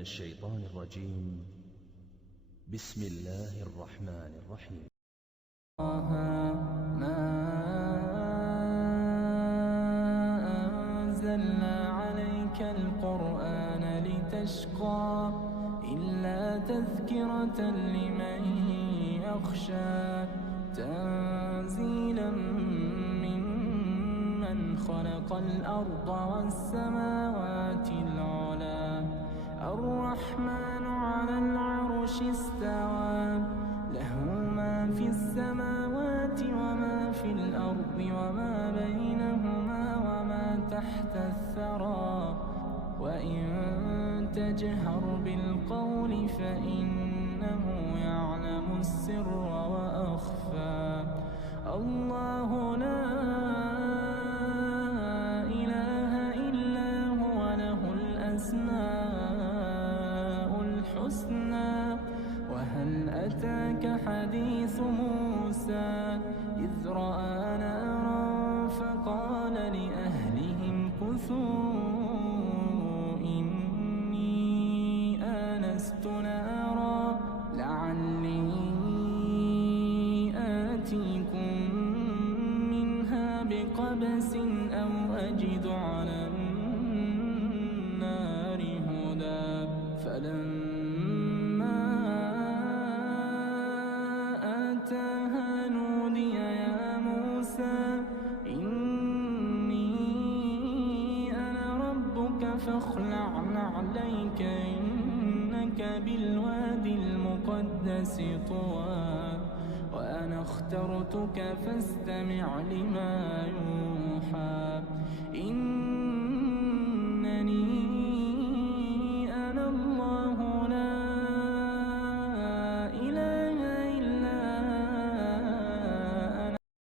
من الشيطان الرجيم. بسم الله الرحمن الرحيم. ما أنزلنا عليك القرآن لتشقى إلا تذكرة لمن يخشى تنزيلا ممن خلق الأرض والسماوات العلى الرحمن على العرش استوى له ما في السماوات وما في الأرض وما بينهما وما تحت الثرى وإن تجهر بالقول فإنه يعلم السر وأخفى الله لا إله إلا هو له الأسماء الحسنى وهل أتاك حديث موسى إذ رأى نارا فقال لأهلهم كثوا إني آنست نارا لعلي آتيكم منها بقبس أو أجد على النار هدى فلما آتاها نودي يا موسى إني أنا ربك فاخلع نعليك إنك بالوادي المقدس طوى وأنا اخترتك فاستمع لما يوحى